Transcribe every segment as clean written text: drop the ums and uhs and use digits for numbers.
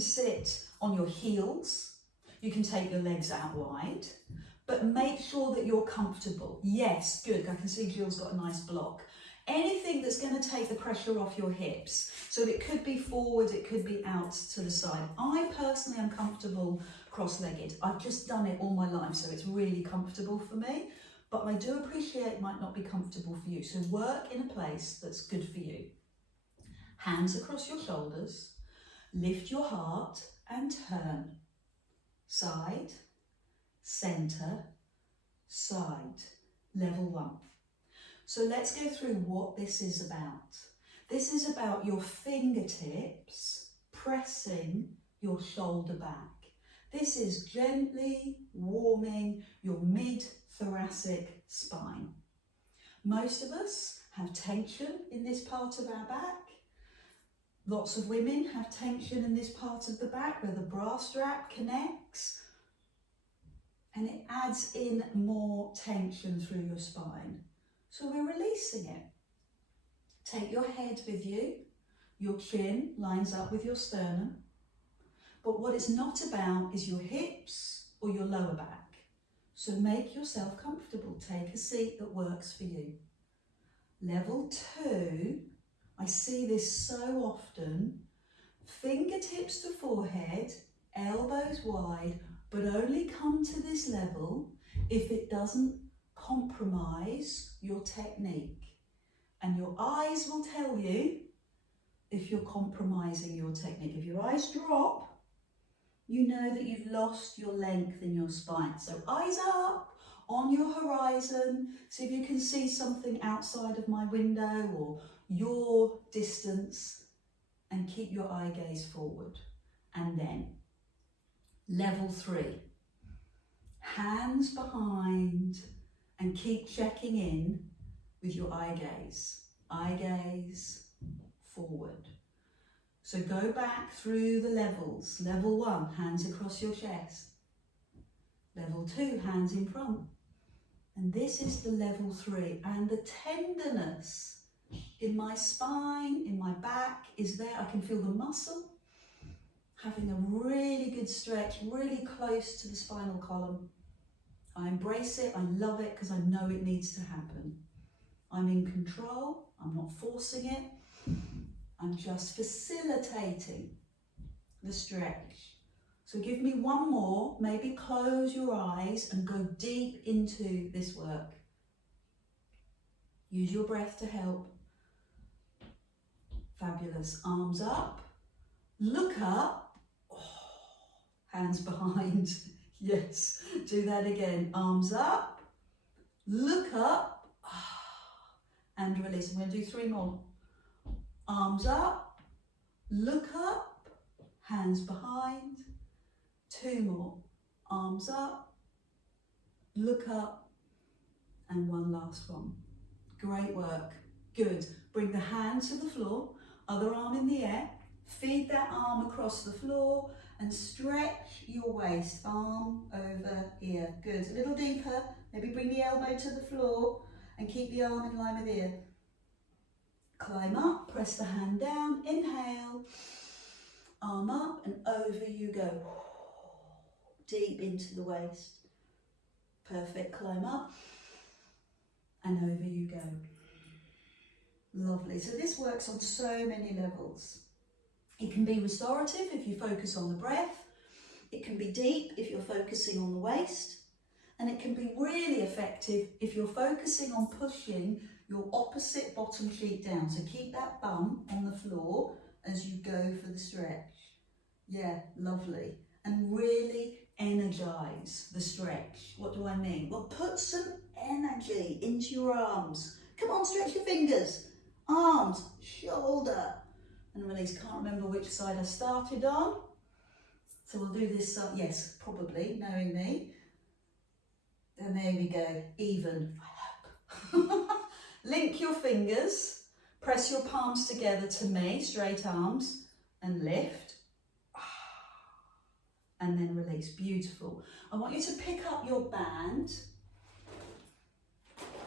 can sit on your heels, you can take your legs out wide, but make sure that you're comfortable. Yes, good, I can see Jill's got a nice block. Anything that's going to take the pressure off your hips. So it could be forward, it could be out to the side. I personally am comfortable cross-legged. I've just done it all my life, so it's really comfortable for me. But I do appreciate it might not be comfortable for you. So work in a place that's good for you. Hands across your shoulders, lift your heart and turn. Side, centre, side. Level 1. So let's go through what this is about. This is about your fingertips pressing your shoulder back. This is gently warming your mid-thoracic spine. Most of us have tension in this part of our back. Lots of women have tension in this part of the back where the bra strap connects, and it adds in more tension through your spine. So we're releasing it. Take your head with you. Your chin lines up with your sternum. But what it's not about is your hips or your lower back. So make yourself comfortable. Take a seat that works for you. Level 2, I see this so often. Fingertips to forehead, elbows wide, but only come to this level if it doesn't compromise your technique. And your eyes will tell you if you're compromising your technique. If your eyes drop, you know that you've lost your length in your spine. So eyes up on your horizon. See if you can see something outside of my window or your distance, and keep your eye gaze forward. And then level 3, hands behind, and keep checking in with your eye gaze forward. So go back through the levels. Level 1, hands across your chest. Level 2, hands in front. And this is the level 3, and the tenderness in my spine, in my back is there. I can feel the muscle having a really good stretch, really close to the spinal column. I embrace it, I love it, because I know it needs to happen. I'm in control, I'm not forcing it, I'm just facilitating the stretch. So give me one more, maybe close your eyes and go deep into this work. Use your breath to help. Fabulous. Arms up, look up, hands behind. Yes, do that again. Arms up, look up, and release. I'm going to do 3 more. Arms up, look up, hands behind. 2 more. Arms up, look up, and 1 last one. Great work. Good. Bring the hand to the floor, other arm in the air. Feed that arm across the floor and stretch your waist, arm over ear. Good. A little deeper. Maybe bring the elbow to the floor and keep the arm in line with ear. Climb up, press the hand down, inhale, arm up and over you go. Deep into the waist. Perfect. Climb up and over you go. Lovely. So this works on so many levels. It can be restorative if you focus on the breath. It can be deep if you're focusing on the waist. And it can be really effective if you're focusing on pushing your opposite bottom cheek down. So keep that bum on the floor as you go for the stretch. Yeah, lovely. And really energize the stretch. What do I mean? Well, put some energy into your arms. Come on, stretch your fingers. Arms, shoulder, and release. Can't remember which side I started on. So we'll do this side. Yes, probably, knowing me. And there we go. Even, I hope. Link your fingers. Press your palms together to me, straight arms, and lift. And then release. Beautiful. I want you to pick up your band.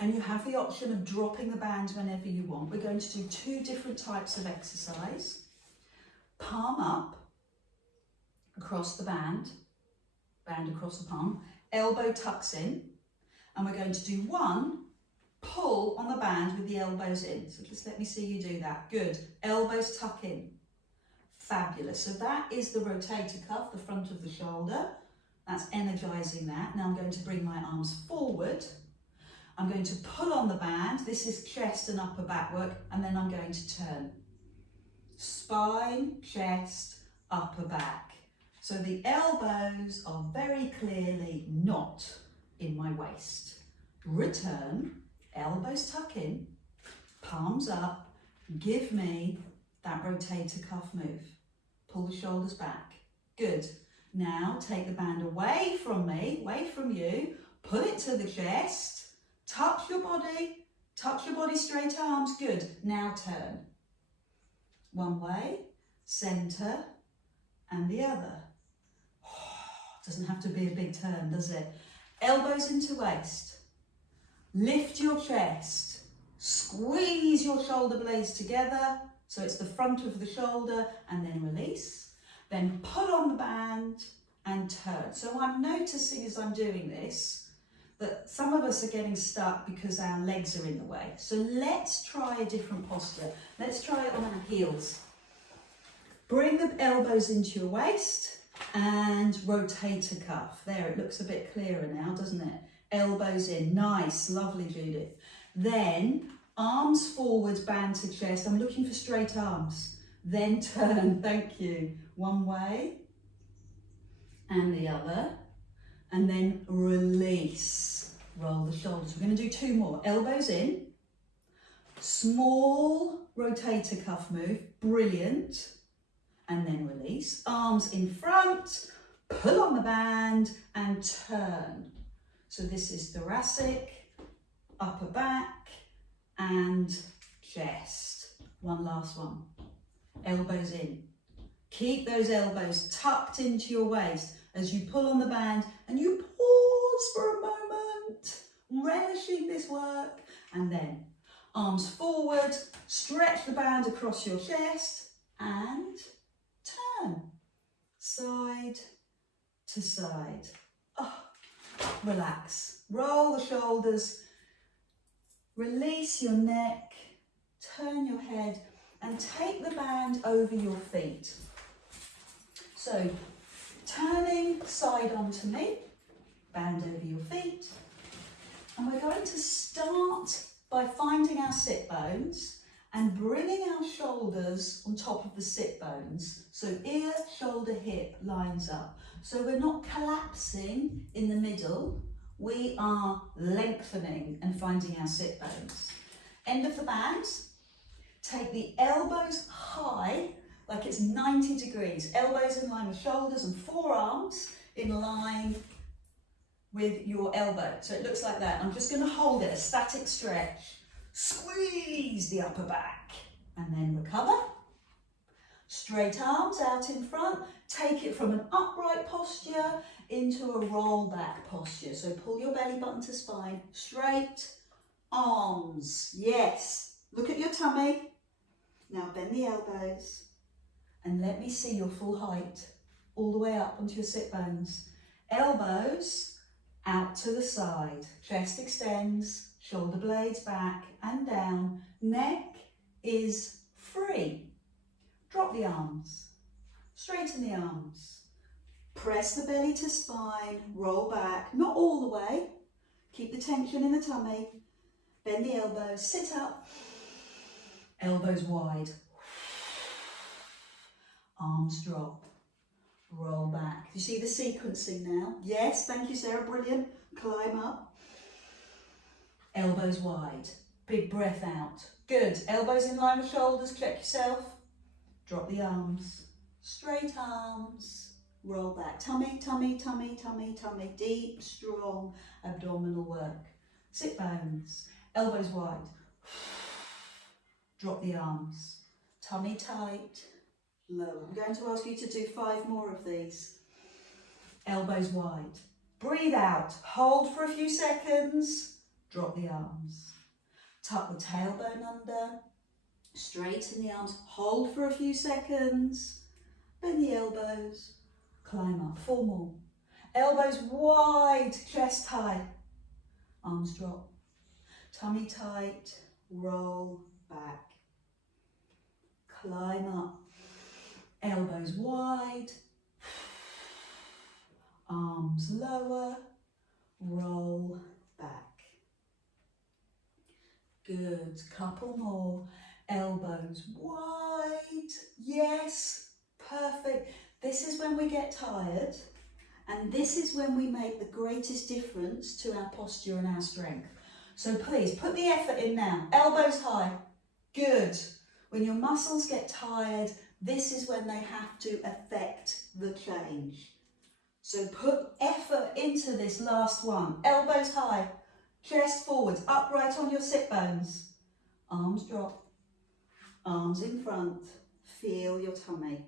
And you have the option of dropping the band whenever you want. We're going to do 2 different types of exercise. Palm up, across the band across the palm, elbow tucks in, and we're going to do one pull on the band with the elbows in. So just let me see you do that. Good. Elbows tuck in. Fabulous. So that is the rotator cuff, the front of the shoulder. That's energizing that. Now I'm going to bring my arms forward. I'm going to pull on the band. This is chest and upper back work, and then I'm going to turn. Spine, chest, upper back. So the elbows are very clearly not in my waist. Return, elbows tuck in, palms up, give me that rotator cuff move. Pull the shoulders back. Good. Now take the band away from me, away from you, pull it to the chest, touch your body straight arms. Good. Now turn. One way, center, and the other. Doesn't have to be a big turn, does it? Elbows into waist. Lift your chest. Squeeze your shoulder blades together. So it's the front of the shoulder, and then release. Then pull on the band and turn. So I'm noticing as I'm doing this that some of us are getting stuck because our legs are in the way. So let's try a different posture. Let's try it on our heels. Bring the elbows into your waist and rotator cuff. There, it looks a bit clearer now, doesn't it? Elbows in. Nice, lovely, Judith. Then arms forward, band to chest. I'm looking for straight arms. Then turn, thank you. One way and the other. And then release. Roll the shoulders. We're going to do two more. Elbows in. Small rotator cuff move. Brilliant. And then release. Arms in front. Pull on the band and turn. So this is thoracic, upper back, and chest. One last one. Elbows in. Keep those elbows tucked into your waist as you pull on the band and you pause for a moment, relishing this work, and then arms forward, stretch the band across your chest and turn side to side. Oh, relax, roll the shoulders, release your neck, turn your head and take the band over your feet. So turning side onto me, band over your feet, and we're going to start by finding our sit bones and bringing our shoulders on top of the sit bones. So ear, shoulder, hip lines up. So we're not collapsing in the middle, we are lengthening and finding our sit bones. End of the band, take the elbows high, like it's 90 degrees. Elbows in line with shoulders and forearms in line with your elbow. So it looks like that. I'm just going to hold it, a static stretch. Squeeze the upper back and then recover. Straight arms out in front. Take it from an upright posture into a roll back posture. So pull your belly button to spine. Straight arms. Yes. Look at your tummy. Now bend the elbows and let me see your full height all the way up onto your sit bones. Elbows out to the side. Chest extends, shoulder blades back and down. Neck is free. Drop the arms. Straighten the arms. Press the belly to spine. Roll back. Not all the way. Keep the tension in the tummy. Bend the elbows. Sit up. Elbows wide. Arms drop. Roll back. You see the sequencing now? Yes, thank you, Sarah. Brilliant. Climb up. Elbows wide. Big breath out. Good. Elbows in line with shoulders. Check yourself. Drop the arms. Straight arms. Roll back. Tummy, tummy, tummy, tummy, tummy. Deep, strong abdominal work. Sit bones. Elbows wide. Drop the arms. Tummy tight. Low. I'm going to ask you to do 5 more of these. Elbows wide. Breathe out. Hold for a few seconds. Drop the arms. Tuck the tailbone under. Straighten the arms. Hold for a few seconds. Bend the elbows. climb up, 4 more. Elbows wide, chest high, arms drop, tummy tight, roll back, climb up, elbows wide, arms lower, roll back. Good, couple more, elbows wide, yes, perfect. This is when we get tired, and this is when we make the greatest difference to our posture and our strength. So please put the effort in now, elbows high, good. When your muscles get tired, this is when they have to affect the change. So put effort into this last one, elbows high, chest forward, upright on your sit bones, arms drop, arms in front, feel your tummy.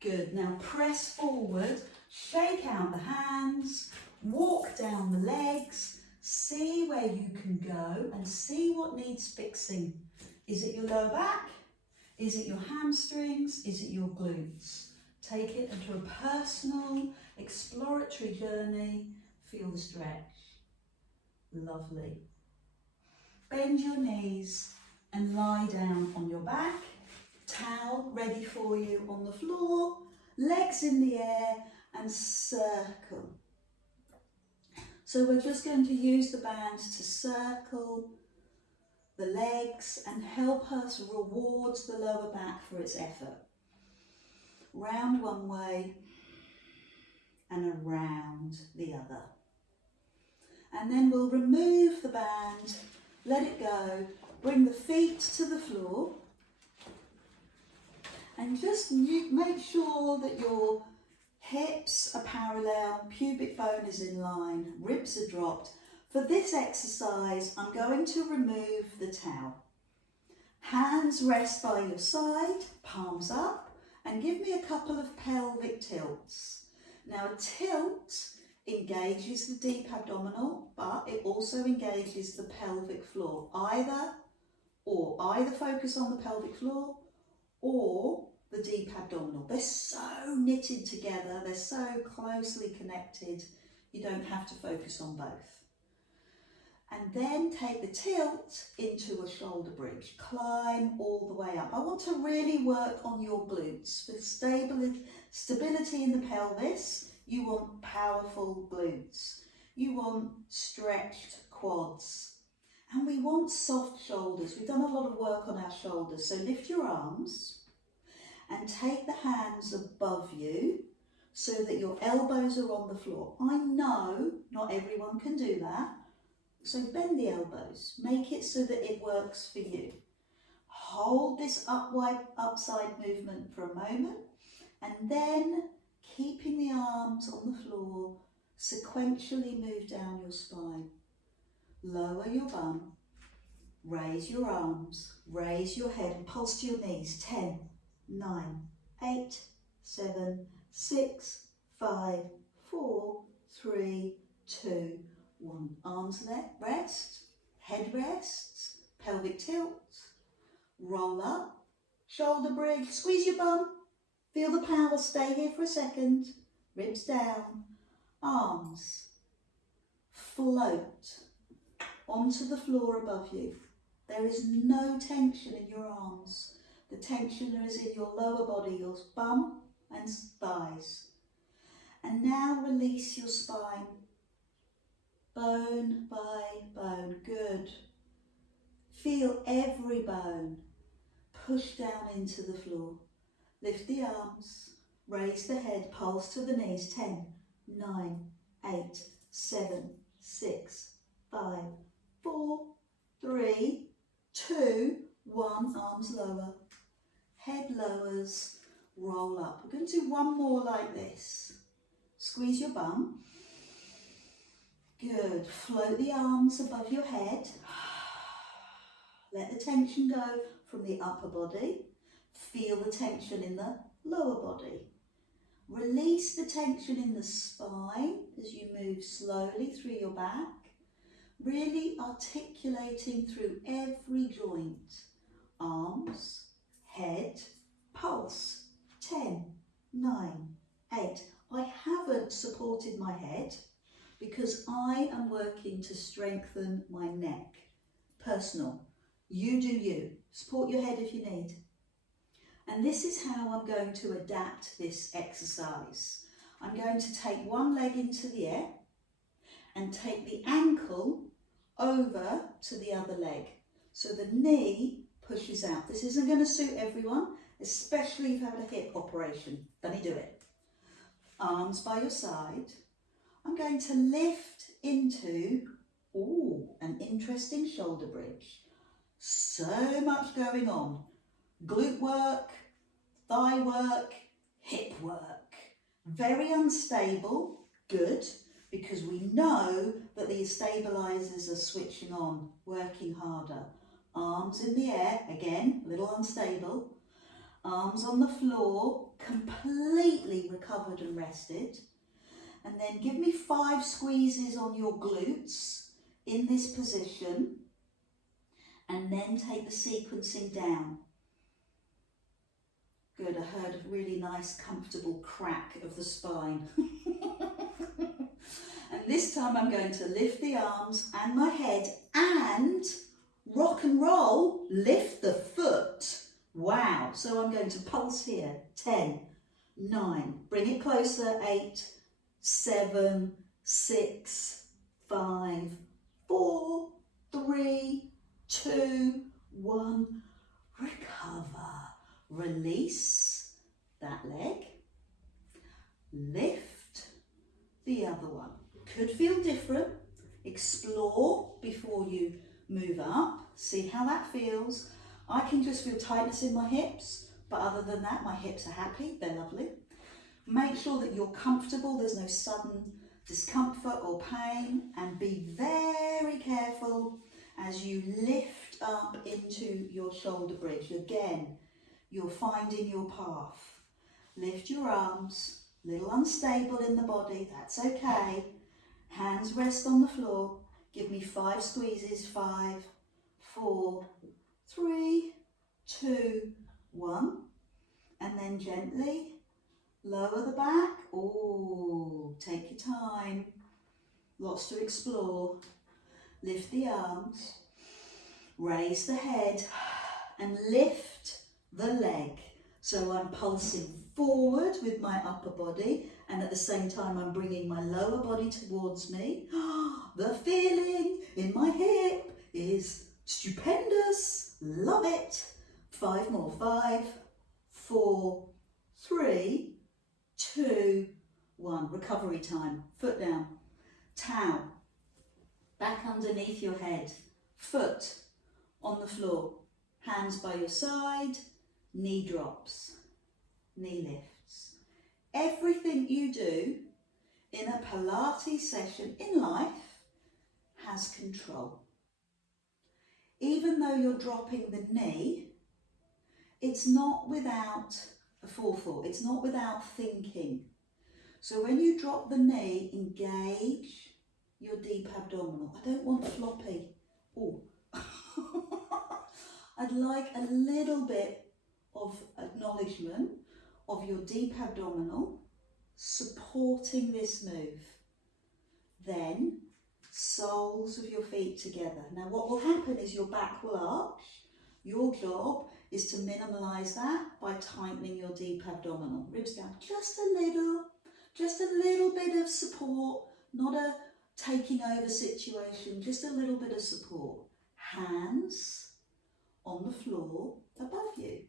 Good, now press forward, shake out the hands, walk down the legs, see where you can go and see what needs fixing. Is it your lower back? Is it your hamstrings? Is it your glutes? Take it into a personal, exploratory journey. Feel the stretch. Lovely. Bend your knees and lie down on your back. Towel ready for you on the floor. Legs in the air and circle. So we're just going to use the bands to circle the legs and help us reward the lower back for its effort. Round one way and around the other. And then we'll remove the band, let it go, bring the feet to the floor and just make sure that your hips are parallel, pubic bone is in line, ribs are dropped. For this exercise, I'm going to remove the towel. Hands rest by your side, palms up, and give me a couple of pelvic tilts. Now a tilt engages the deep abdominal, but it also engages the pelvic floor. Either focus on the pelvic floor or the deep abdominal. They're so knitted together, they're so closely connected, you don't have to focus on both. And then take the tilt into a shoulder bridge. Climb all the way up. I want to really work on your glutes. For stability in the pelvis, you want powerful glutes. You want stretched quads. And we want soft shoulders. We've done a lot of work on our shoulders. So lift your arms and take the hands above you so that your elbows are on the floor. I know not everyone can do that. So bend the elbows, make it so that it works for you. Hold this upside movement for a moment, and then keeping the arms on the floor, sequentially move down your spine. Lower your bum, raise your arms, raise your head and pulse to your knees. 10, 9, 8, 7, 6, 5, 4, 3, 2, 1. Arms rest, head rests, pelvic tilt, roll up, shoulder bridge, squeeze your bum, feel the power, stay here for a second, ribs down, arms float onto the floor above you. There is no tension in your arms. The tension is in your lower body, your bum and thighs. And now release your spine. Bone by bone, good. Feel every bone push down into the floor. Lift the arms, raise the head, pulse to the knees. 10, 9, 8, 7, 6, 5, 4, 3, 2, 1. Arms lower, head lowers, roll up. We're going to do one more like this. Squeeze your bum. Good. Float the arms above your head. Let the tension go from the upper body. Feel the tension in the lower body. Release the tension in the spine as you move slowly through your back. Really articulating through every joint. Arms, head, pulse. 10, 9, 8. I supported my head because I am working to strengthen my neck. Personal. You do you. Support your head if you need. And this is how I'm going to adapt this exercise. I'm going to take one leg into the air and take the ankle over to the other leg. So the knee pushes out. This isn't going to suit everyone, especially if you've had a hip operation. Let me do it. Arms by your side. I'm going to lift into, an interesting shoulder bridge. So much going on. Glute work, thigh work, hip work. Very unstable, good, because we know that these stabilizers are switching on, working harder. Arms in the air, again, a little unstable. Arms on the floor, completely recovered and rested. And then give me 5 squeezes on your glutes in this position. And then take the sequencing down. Good, I heard a really nice, comfortable crack of the spine. And this time I'm going to lift the arms and my head and rock and roll, lift the foot. Wow, so I'm going to pulse here. 10, 9, bring it closer. 8, 7, 6, 5, 4, 3, 2, 1, recover. Release that leg, lift the other one. Could feel different. Explore before you move up. See how that feels. I can just feel tightness in my hips, but other than that, my hips are happy. They're lovely. Make sure that you're comfortable. There's no sudden discomfort or pain, and be very careful as you lift up into your shoulder bridge. Again, you're finding your path. Lift your arms, a little unstable in the body, that's okay. Hands rest on the floor. Give me 5 squeezes. 5, 4, 3, 2, 1. And then gently lower the back. Take your time. Lots to explore. Lift the arms. Raise the head and lift the leg. So I'm pulsing forward with my upper body, and at the same time I'm bringing my lower body towards me. The feeling in my hip is stupendous. Love it. 5 more. 5, 4, 3, 2, 1. Recovery time. Foot down. Towel. Back underneath your head. Foot on the floor. Hands by your side. Knee drops. Knee lifts. Everything you do in a Pilates session in life has control. Even though you're dropping the knee, it's not without a forethought. It's not without thinking. So when you drop the knee, engage your deep abdominal. I don't want floppy. I'd like a little bit of acknowledgement of your deep abdominal supporting this move. Then soles of your feet together. Now what will happen is your back will arch. Your job is to minimise that by tightening your deep abdominal. Ribs down just a little bit of support, not a taking over situation, just a little bit of support. Hands on the floor above you.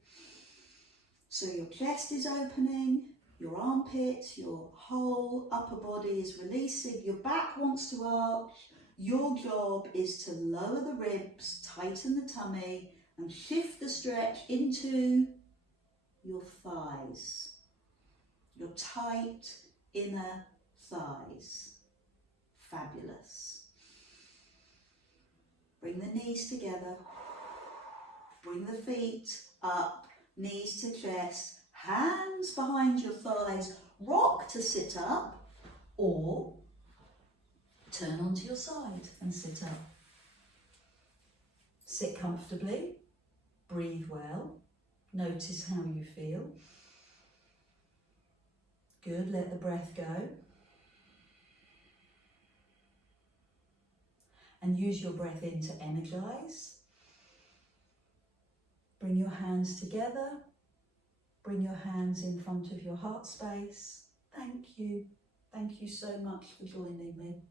So your chest is opening, your armpits, your whole upper body is releasing, your back wants to arch. Your job is to lower the ribs, tighten the tummy, and shift the stretch into your thighs, your tight inner thighs. Fabulous. Bring the knees together, bring the feet up, knees to chest, hands behind your thighs, rock to sit up, or turn onto your side and sit up. Sit comfortably, breathe well, notice how you feel. Good, let the breath go. and use your breath in to energize. Bring your hands together. Bring your hands in front of your heart space. Thank you. Thank you so much for joining me.